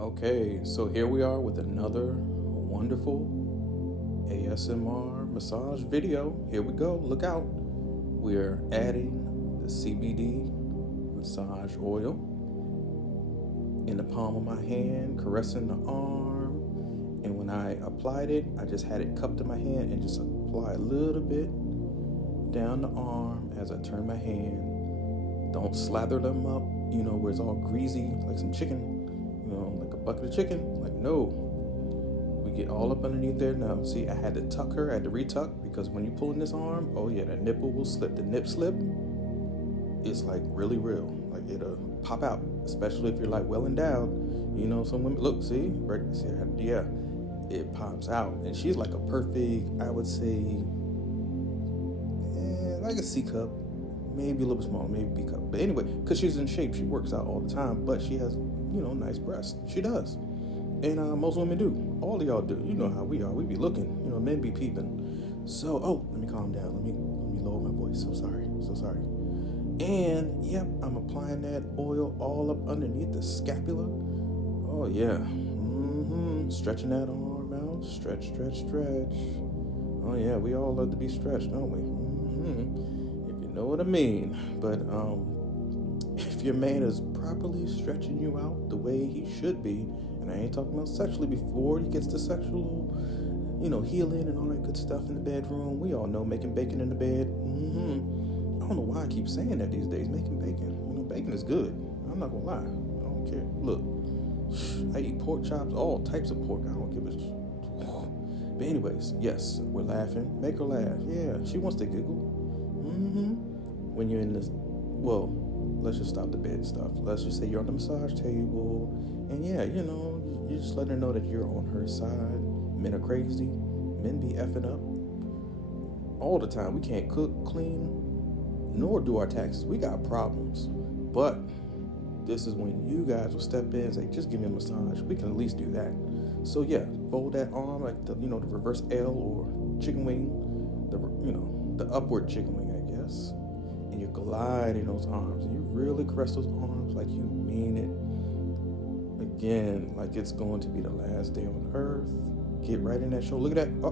Okay, so here we are with another wonderful ASMR massage video. Here we go. Look out. We're adding the CBD massage oil in the palm of my hand, caressing the arm. And when I applied it, I just had it cupped in my hand and just apply a little bit down the arm as I turn my hand. Don't slather them up, where it's all greasy like some chicken. Like a bucket of chicken. Like, no. We get all up underneath there now. See, I had to tuck her, I had to retuck, because when you pull in this arm, oh yeah, the nipple will slip. The nip slip is like really real. Like it'll pop out, especially if you're like well endowed. Some women, look, see, right, see, yeah, it pops out. And she's like a perfect, I would say, like a C cup, maybe a little bit smaller, maybe B cup. But anyway, because she's in shape, she works out all the time, but she has nice breasts. She does. And most women do. All of y'all do. You know how we are. We be looking. Men be peeping. So, let me calm down. Let me lower my voice. So sorry. And, yep, I'm applying that oil all up underneath the scapula. Oh, yeah. Stretching that arm out. Stretch. Oh, yeah, we all love to be stretched, don't we? If you know what I mean. But, if your man is properly stretching you out the way he should be, and I ain't talking about sexually, before he gets to sexual, healing and all that good stuff in the bedroom. We all know making bacon in the bed. I don't know why I keep saying that these days, making bacon. Bacon is good. I'm not gonna lie. I don't care. Look, I eat pork chops, all types of pork. I don't give a But anyways, yes, we're laughing. Make her laugh. Yeah, she wants to giggle. When you're in this, let's just stop the bed stuff. Let's just say you're on the massage table, and yeah, you just letting her know that you're on her side. Men are crazy. Men be effing up all the time. We can't cook, clean, nor do our taxes. We got problems. But this is when you guys will step in and say, just give me a massage. We can at least do that. So yeah, fold that arm like the the reverse L or chicken wing, the upward chicken wing, I guess. And you're gliding those arms, and you really caress those arms like you mean it. Again, like it's going to be the last day on earth. Get right in that shoulder. Look at that.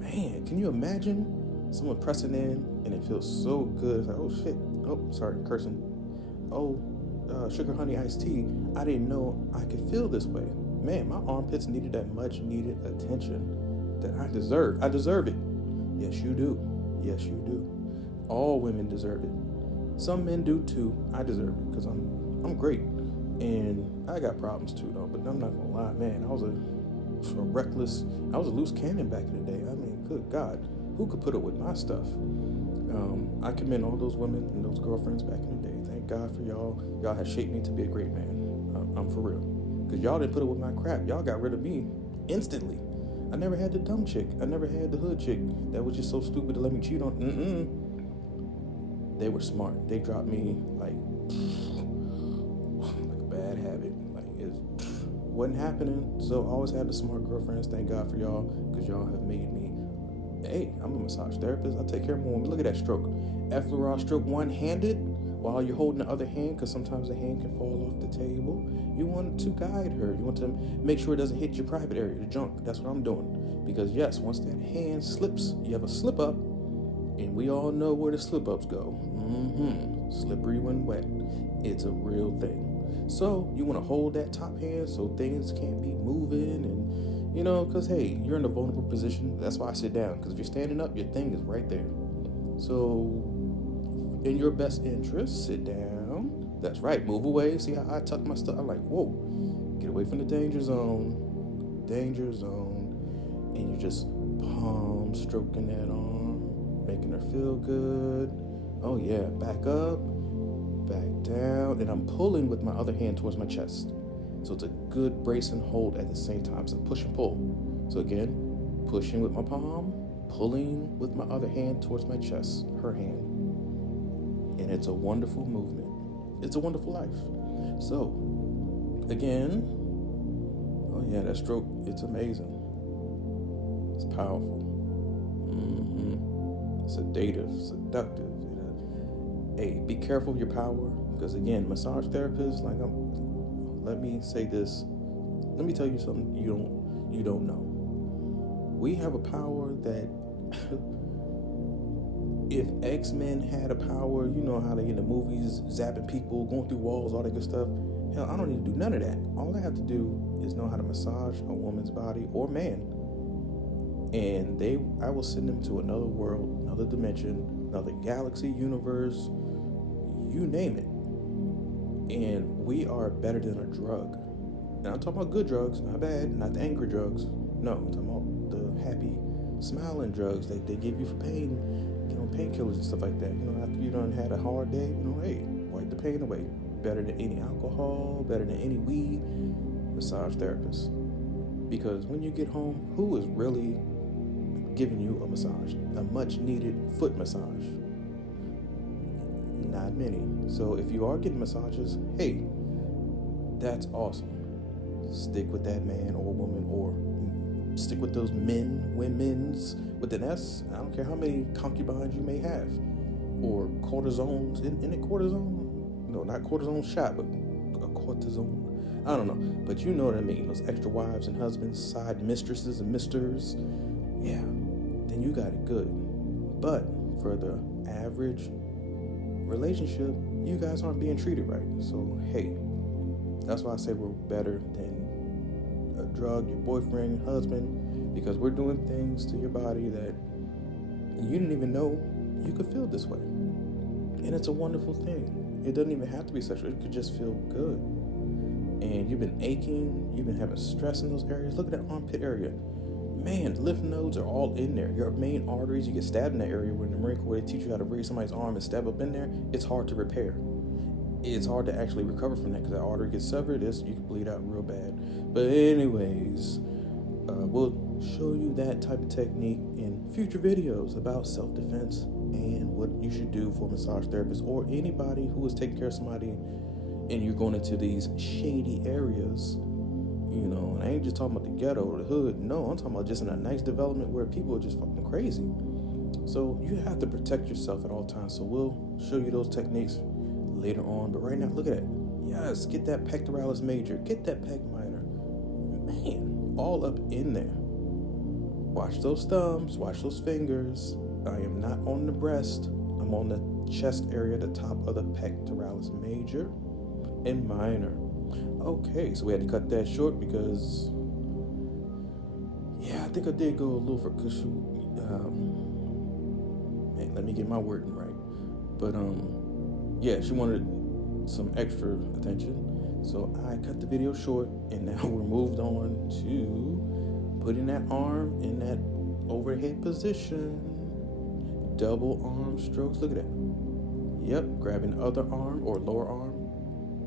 Man, can you imagine someone pressing in and it feels so good? It's like, oh shit. Oh, sorry, cursing. Sugar honey iced tea. I didn't know I could feel this way. Man, my armpits needed that much needed attention that I deserve. I deserve it. Yes, you do. All women deserve it. Some men do too. I deserve it because I'm great. And I got problems too though, but I'm not gonna lie, man. I was a loose cannon back in the day. I mean, good God, who could put up with my stuff? I commend all those women and those girlfriends back in the day. Thank God for y'all. Y'all have shaped me to be a great man. I'm for real. Because y'all didn't put up with my crap. Y'all got rid of me instantly. I never had the dumb chick. I never had the hood chick that was just so stupid to let me cheat on. They were smart. They dropped me like a bad habit. Like it wasn't happening. So I always had the smart girlfriends. Thank God for y'all, because y'all have made me. Hey, I'm a massage therapist. I take care of my woman. Look at that stroke. Eflora stroke one-handed while you're holding the other hand, because sometimes the hand can fall off the table. You want to guide her. You want to make sure it doesn't hit your private area, the junk. That's what I'm doing. Because yes, once that hand slips, you have a slip up, and we all know where the slip ups go. Slippery when wet. It's a real thing. So you want to hold that top hand so things can't be moving, and because hey, you're in a vulnerable position. That's why I sit down, because if you're standing up, your thing is right there. So in your best interest, sit down. That's right, move away. See how I tuck my stuff? I'm like, whoa, get away from the danger zone. And you're just palm stroking that arm, making her feel good. Oh yeah, back up, back down, and I'm pulling with my other hand towards my chest. So it's a good brace and hold at the same time. So push and pull. So again, pushing with my palm, pulling with my other hand towards my chest, her hand. And it's a wonderful movement. It's a wonderful life. So, again, oh yeah, that stroke, it's amazing. It's powerful. Sedative, seductive. Hey, be careful of your power, because again, massage therapists, like let me say this. Let me tell you something you don't know. We have a power that if X-Men had a power, you know how they in the movies zapping people, going through walls, all that good stuff. Hell, I don't need to do none of that. All I have to do is know how to massage a woman's body or man, and I will send them to another world, another dimension, another galaxy, universe, you name it. And we are better than a drug. And I'm talking about good drugs, not bad, not the angry drugs. No, I'm talking about the happy, smiling drugs that they give you for pain, painkillers and stuff like that. After you done had a hard day, hey, wipe the pain away. Better than any alcohol, better than any weed, massage therapist. Because when you get home, who is really giving you a massage? A much needed foot massage? Not many. So if you are getting massages, hey, that's awesome. Stick with that man or woman, or stick with those women's with an S. I don't care how many concubines you may have, or cortisones. In it cortisone? No, not cortisone shot, but a cortisone. I don't know, but you know what I mean. Those extra wives and husbands, side mistresses and misters. Yeah, then you got it good. But for the average relationship, you guys aren't being treated right. So hey, that's why I say we're better than a drug, your boyfriend, husband, because we're doing things to your body that you didn't even know you could feel this way. And it's a wonderful thing. It doesn't even have to be sexual. It could just feel good. And you've been aching, you've been having stress in those areas. Look at that armpit area. Man, lymph nodes are all in there. Your main arteries, you get stabbed in that area. When the Marine Corps, they teach you how to raise somebody's arm and stab up in there, it's hard to repair. It's hard to actually recover from that because that artery gets severed. You can bleed out real bad. But anyways, we'll show you that type of technique in future videos about self-defense and what you should do for a massage therapist or anybody who is taking care of somebody and you're going into these shady areas. And I ain't just talking about the ghetto or the hood. No, I'm talking about just in a nice development where people are just fucking crazy. So you have to protect yourself at all times. So we'll show you those techniques later on. But right now, look at that. Yes, get that pectoralis major. Get that pec minor. Man, all up in there. Watch those thumbs. Watch those fingers. I am not on the breast. I'm on the chest area, the top of the pectoralis major and minor. Okay, so we had to cut that short because, I think I did go a little for cause let me get my wording right. But she wanted some extra attention, so I cut the video short, and now we're moved on to putting that arm in that overhead position. Double arm strokes. Look at that. Yep, grabbing the other arm or lower arm.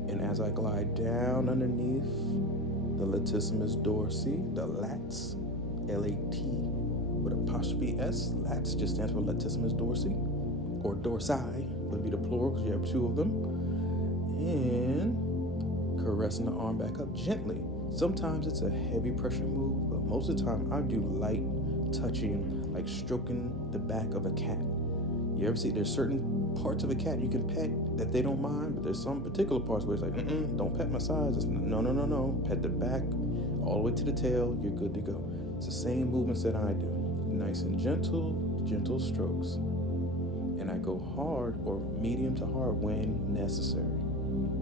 And as I glide down underneath the latissimus dorsi, the lats, L-A-T with apostrophe S, lats just stands for latissimus dorsi, or dorsi would be the plural because you have two of them. And caressing the arm back up gently. Sometimes it's a heavy pressure move, but most of the time I do light touching, like stroking the back of a cat. You ever see there's certain parts of a cat you can pet that they don't mind, but there's some particular parts where it's like, don't pet my sides. It's no. Pet the back all the way to the tail. You're good to go. It's the same movements that I do. Nice and gentle strokes. And I go hard or medium to hard when necessary.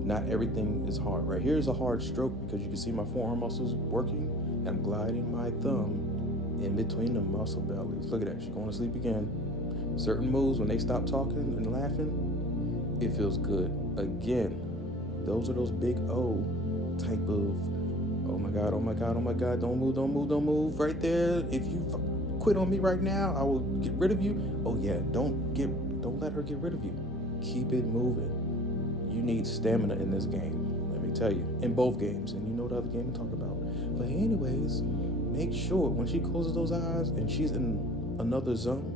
Not everything is hard. Right here is a hard stroke because you can see my forearm muscles working. And I'm gliding my thumb in between the muscle bellies. Look at that. She's going to sleep again. Certain moves, when they stop talking and laughing, it feels good. Again, those are those big O type of, oh my God, don't move right there. If you quit on me right now, I will get rid of you. Oh yeah, don't let her get rid of you. Keep it moving. You need stamina in this game, let me tell you. In both games, and you know the other game to talk about. But anyways, make sure when she closes those eyes and she's in another zone,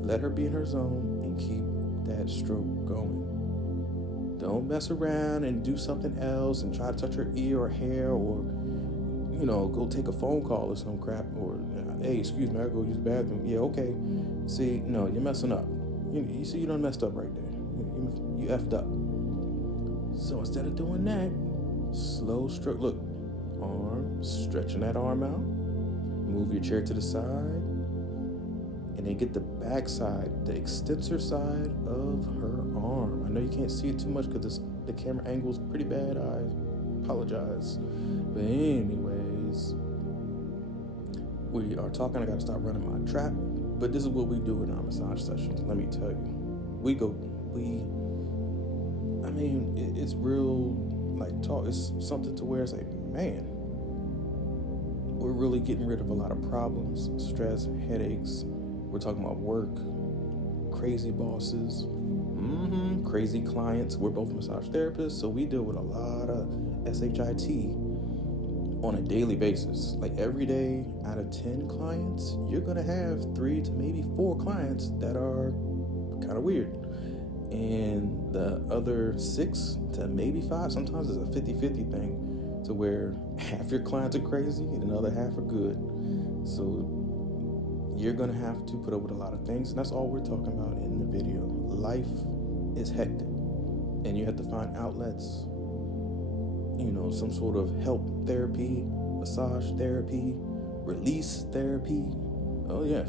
let her be in her zone and keep that stroke going. Don't mess around and do something else and try to touch her ear or hair or, go take a phone call or some crap or, hey, excuse me, I go use the bathroom. Yeah, okay. See, no, you're messing up. You see, you done messed up right there. You effed up. So instead of doing that, slow stroke. Look, arm, stretching that arm out. Move your chair to the side. And then get the back side, the extensor side of her arm. I know you can't see it too much because the camera angle is pretty bad. I apologize. But anyways, we are talking. I got to stop running my trap. But this is what we do in our massage sessions. Let me tell you. It's real, like, talk. It's something to where it's like, man, we're really getting rid of a lot of problems, stress, headaches. We're talking about work, crazy bosses, crazy clients. We're both massage therapists, so we deal with a lot of SHIT on a daily basis. Like every day out of 10 clients, you're going to have 3 to maybe 4 clients that are kind of weird. And the other 6 to maybe 5, sometimes it's a 50-50 thing, to where half your clients are crazy and another half are good. So you're going to have to put up with a lot of things, and that's all we're talking about in the video. Life is hectic, and you have to find outlets, some sort of help therapy, massage therapy, release therapy,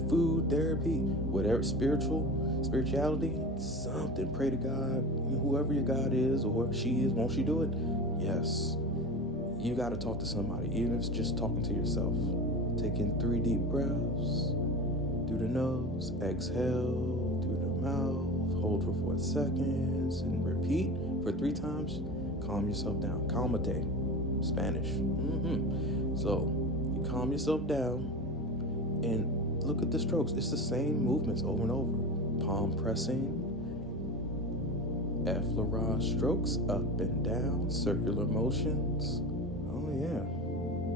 food therapy, whatever, spirituality, something. Pray to God, whoever your God is or whoever she is. Won't she do it? Yes. You got to talk to somebody, even if it's just talking to yourself. Take in 3 deep breaths through the nose, exhale through the mouth, hold for 4 seconds, and repeat for 3 times. Calm yourself down. Calmate, Spanish. So you calm yourself down and look at the strokes. It's the same movements over and over. Palm pressing, effleurage strokes, up and down, circular motions. Oh yeah.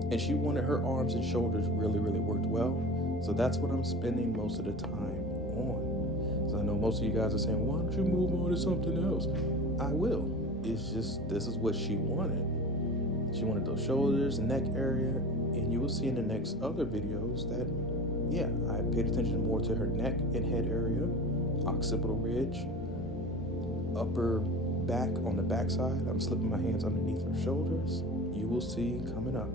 And she wanted her arms and shoulders really, really worked well. So that's what I'm spending most of the time on. So I know most of you guys are saying, why don't you move on to something else? I will. It's just, this is what she wanted. She wanted those shoulders, neck area, and you will see in the next other videos that, I paid attention more to her neck and head area, occipital ridge, upper back on the back side. I'm slipping my hands underneath her shoulders. You will see coming up.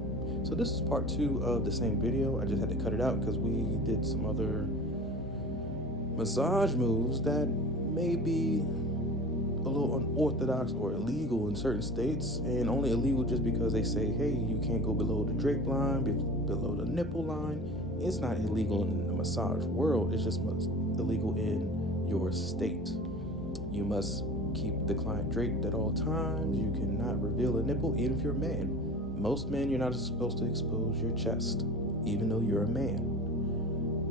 So this is part 2 of the same video. I just had to cut it out because we did some other massage moves that may be a little unorthodox or illegal in certain states, and only illegal just because they say, hey, you can't go below the drape line, below the nipple line. It's not illegal in the massage world. It's just illegal in your state. You must keep the client draped at all times. You cannot reveal a nipple, even if you're a man. Most men, you're not supposed to expose your chest, even though you're a man,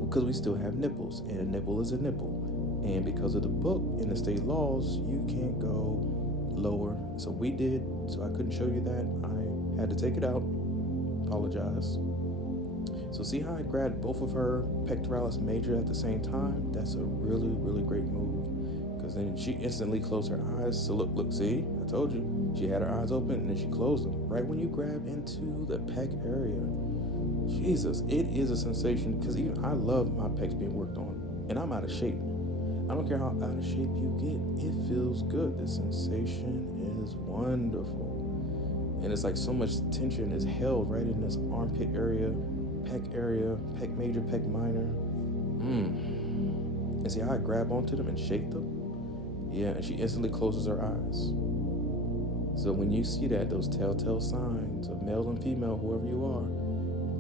because we still have nipples, and a nipple is a nipple. And because of the book and the state laws, you can't go lower. So we did, so I couldn't show you that. I had to take it out. Apologize. So see how I grabbed both of her pectoralis major at the same time? That's a really, really great move. Because then she instantly closed her eyes. So look, see? I told you. She had her eyes open and then she closed them. Right when you grab into the pec area. Jesus, it is a sensation. Because even I love my pecs being worked on. And I'm out of shape. I don't care how out of shape you get. It feels good. The sensation is wonderful. And it's like so much tension is held right in this armpit area, pec major, pec minor. And see how I grab onto them and shake them? Yeah, and she instantly closes her eyes. So when you see that, those telltale signs of male and female, whoever you are,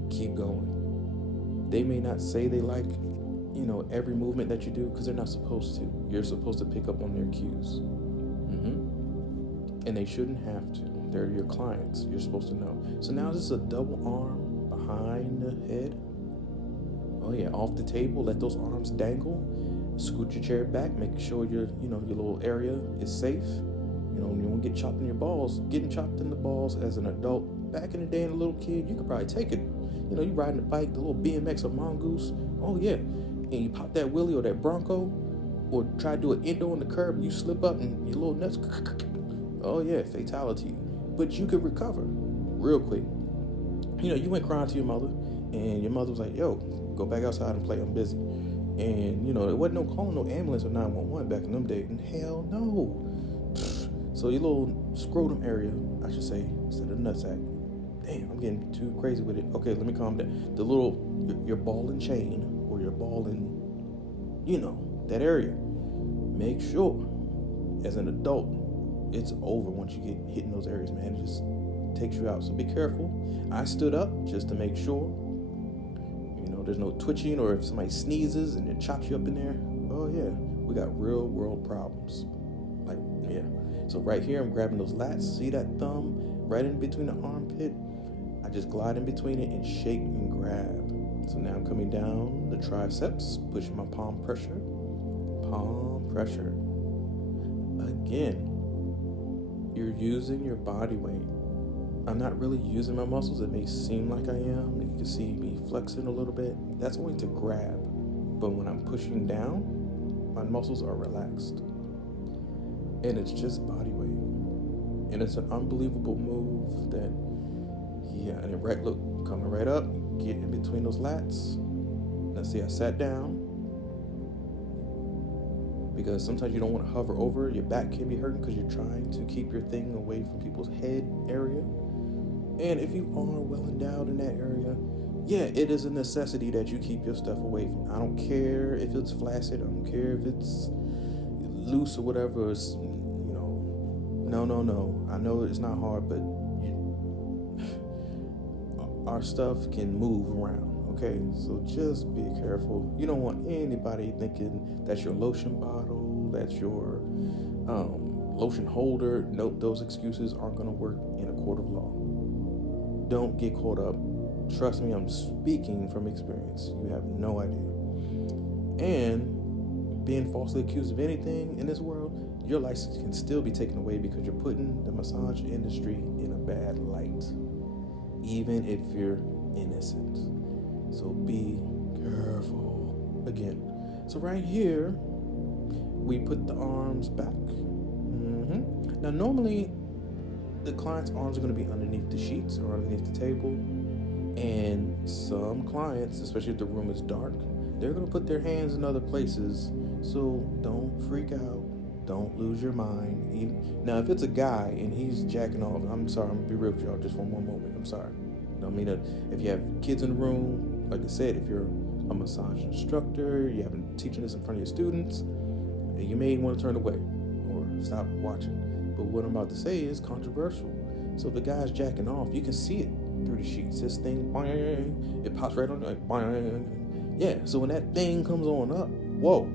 keep going. They may not say they like, every movement that you do, because they're not supposed to. You're supposed to pick up on their cues. And they shouldn't have to. They're your clients. You're supposed to know. So now this is a double arm behind the head. Oh yeah, off the table. Let those arms dangle. Scoot your chair back, making sure your little area is safe. You won't get chopped in your balls. Getting chopped in the balls as an adult. Back in the day, as a little kid, you could probably take it. You riding a bike, the little BMX or mongoose. Oh yeah. And you pop that wheelie or that Bronco, or try to do an endo on the curb, you slip up and your little nuts, oh yeah, fatality. But you could recover real quick. You went crying to your mother, and your mother was like, yo, go back outside and play, I'm busy. And, there wasn't no calling no ambulance or 911 back in them days. And hell no. So your little scrotum area, I should say, instead of nutsack. Damn, I'm getting too crazy with it. Okay, let me calm down. The little, your ball and chain, or your ball and, that area. Make sure, as an adult, it's over once you get hit in those areas, man. It just takes you out. So be careful. I stood up just to make sure, there's no twitching, or if somebody sneezes and it chops you up in there. Oh yeah, we got real world problems. Like, yeah. So right here, I'm grabbing those lats. See that thumb right in between the armpit? I just glide in between it and shake and grab. So now I'm coming down the triceps, pushing my palm pressure. Palm pressure. Again, you're using your body weight. I'm not really using my muscles. It may seem like I am. You can see me flexing a little bit. That's only to grab. But when I'm pushing down, my muscles are relaxed. And it's just body weight. And it's an unbelievable move that, and it coming right up, get in between those lats. Now see, I sat down. Because sometimes you don't want to hover over. Your back can be hurting because you're trying to keep your thing away from people's head area. And if you are well endowed in that area, it is a necessity that you keep your stuff away from. I don't care if it's flaccid. I don't care if it's loose or whatever. It's, no. I know it's not hard, but our stuff can move around. Okay, so just be careful. You don't want anybody thinking that's your lotion bottle, that's your lotion holder. Nope, those excuses aren't going to work in a court of law. Don't get caught up. Trust me, I'm speaking from experience. You have no idea. And being falsely accused of anything in this world, your license can still be taken away because you're putting the massage industry in a bad light, even if you're innocent. So be careful. Again. So right here, we put the arms back. Now, normally, the client's arms are going to be underneath the sheets or underneath the table. And some clients, especially if the room is dark, they're going to put their hands in other places. So don't freak out. Don't lose your mind. Now, if it's a guy and he's jacking off, I'm sorry, I'm going to be real with y'all just for one moment. I'm sorry. I mean, if you have kids in the room, like I said, if you're a massage instructor, you haven't teaching this in front of your students, you may want to turn away or stop watching. But what I'm about to say is controversial. So if the guy's jacking off, you can see it through the sheets. This thing, bang, it pops right on, like, bang. Yeah, so when that thing comes on up, whoa,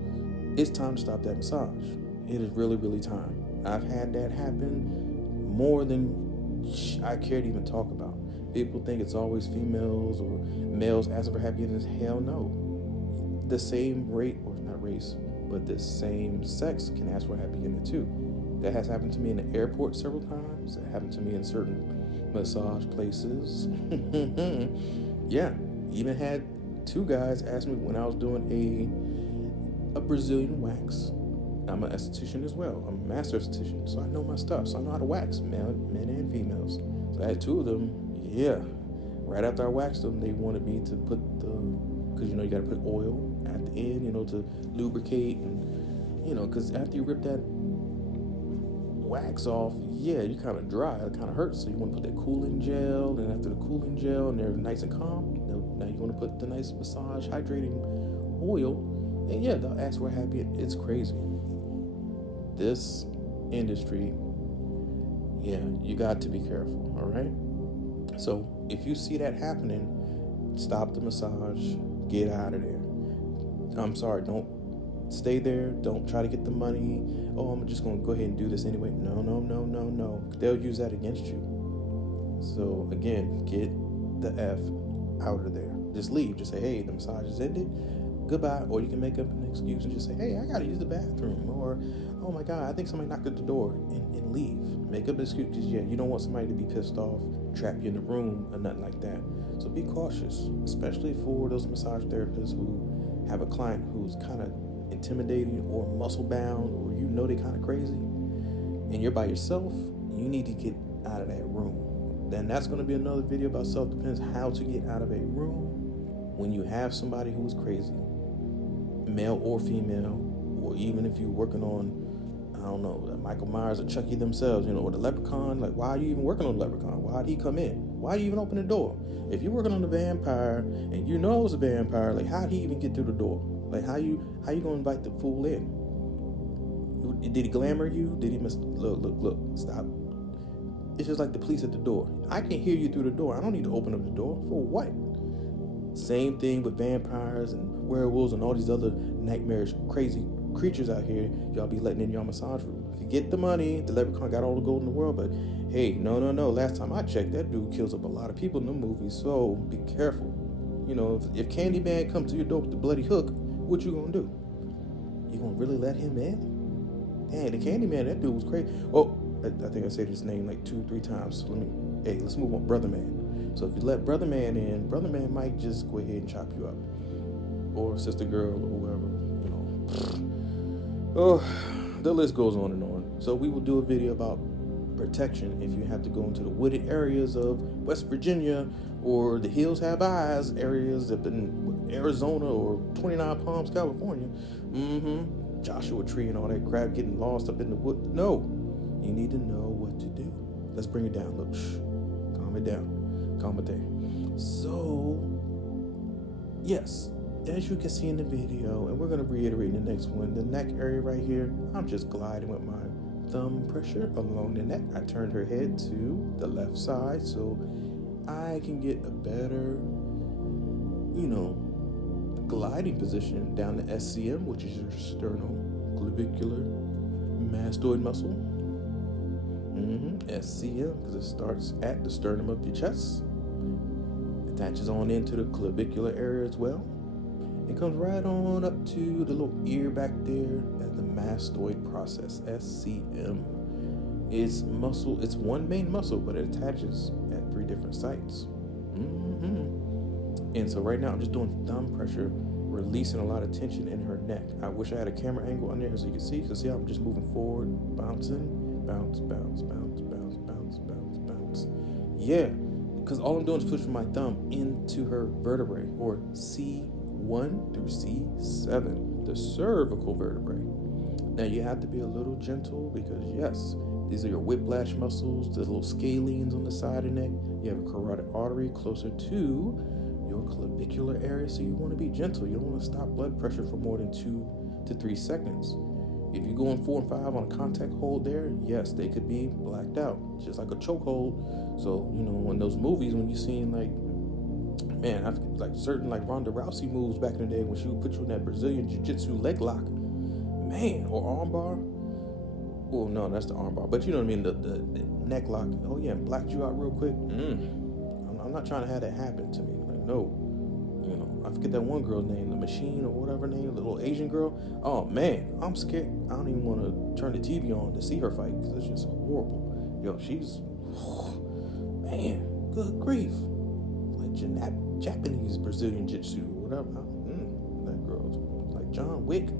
it's time to stop that massage. It is really, really time. I've had that happen more than I care to even talk about. People think it's always females or males asking for happiness. Hell no. The same rate, or not race, but the same sex can ask for happy unit too. That has happened to me in the airport several times. It happened to me in certain massage places. Even had two guys ask me when I was doing a Brazilian wax. I'm an esthetician as well. I'm a master esthetician, so I know my stuff. So I know how to wax men and females. So I had two of them. Right after I waxed them, they wanted me to put because you got to put oil at the end, to lubricate, and because after you rip that wax off, you kind of dry, it kind of hurts. So you want to put that cooling gel, and after the cooling gel, and they're nice and calm. Now you want to put the nice massage hydrating oil, and they'll ask for happy. It's crazy. This industry, you got to be careful. All right. So if you see that happening, stop the massage, get out of there. I'm sorry, don't stay there. Don't try to get the money. Oh, I'm just going to go ahead and do this anyway. No. They'll use that against you. So again, get the F out of there. Just leave. Just say, hey, the massage is ended. Goodbye. Or you can make up an excuse and just say, hey, I got to use the bathroom. Or, oh my God, I think somebody knocked at the door, and leave. Make up an excuse because, you don't want somebody to be pissed off, trap you in the room, or nothing like that. So be cautious, especially for those massage therapists who have a client who's kind of intimidating or muscle bound, or they kind of crazy, and you're by yourself. You need to get out of that room. Then that's going to be another video about self-defense, how to get out of a room when you have somebody who's crazy, male or female, or even if you're working on don't know, Michael Myers or Chucky themselves, or the Leprechaun. Like, why are you even working on the Leprechaun? Why did he come in? Why do you even open the door? If you're working on the vampire and you know it's a vampire, like, how did he even get through the door? Like, how you gonna invite the fool in? Did he glamour you? Did he look, stop. It's just like the police at the door. I can hear you through the door. I don't need to open up the door. For what? Same thing with vampires and werewolves and all these other nightmarish, crazy creatures out here y'all be letting in your massage room. If you get the money, the Leprechaun got all the gold in the world, but hey, no. Last time I checked, that dude kills up a lot of people in the movies, so be careful. If Candyman comes to your door with the bloody hook, what you gonna do? You gonna really let him in? Dang, the Candyman, that dude was crazy. Oh, I think I said his name like 2-3 times. So let's move on. Brother Man. So if you let Brother Man in, Brother Man might just go ahead and chop you up, or Sister Girl, or whoever. Oh, the list goes on and on. So we will do a video about protection if you have to go into the wooded areas of West Virginia or the Hills Have Eyes areas up in Arizona or 29 Palms, California. Joshua Tree and all that crap, getting lost up in the wood. No, you need to know what to do. Let's bring it down. Look, calm it down. Calm it down. So, yes, as you can see in the video, and we're going to reiterate in the next one, the neck area right here, I'm just gliding with my thumb pressure along the neck. I turned her head to the left side so I can get a better, gliding position down the SCM, which is your sternoclavicular mastoid muscle. SCM, because it starts at the sternum of the chest, attaches on into the clavicular area as well. It comes right on up to the little ear back there as the mastoid process, SCM. It's one main muscle, but it attaches at 3 different sites. And so right now I'm just doing thumb pressure, releasing a lot of tension in her neck. I wish I had a camera angle on there so you can see. So see how I'm just moving forward, bouncing, bounce, bounce, bounce, bounce, bounce, bounce, bounce. Yeah, because all I'm doing is pushing my thumb into her vertebrae, or C1 through C7, the cervical vertebrae. Now you have to be a little gentle because yes, these are your whiplash muscles, the little scalenes on the side of the neck. You have a carotid artery closer to your clavicular area, so you want to be gentle. You don't want to stop blood pressure for more than 2 to 3 seconds. If you're going 4 and 5 on a contact hold there, yes, they could be blacked out, just like a choke hold. So, in those movies, when you seen certain Ronda Rousey moves back in the day when she would put you in that Brazilian Jiu-Jitsu leg lock, man, or armbar. Well, no, that's the armbar, but you know what I mean, the neck lock. Oh yeah, blacked you out real quick. I'm not trying to have that happen to me. No, I forget that one girl's name, the Machine or whatever name, the little Asian girl. Oh man, I'm scared. I don't even want to turn the TV on to see her fight because it's just horrible. She's, man, good grief. Like Japanese Brazilian Jiu-Jitsu or whatever. That girl's like John Wick.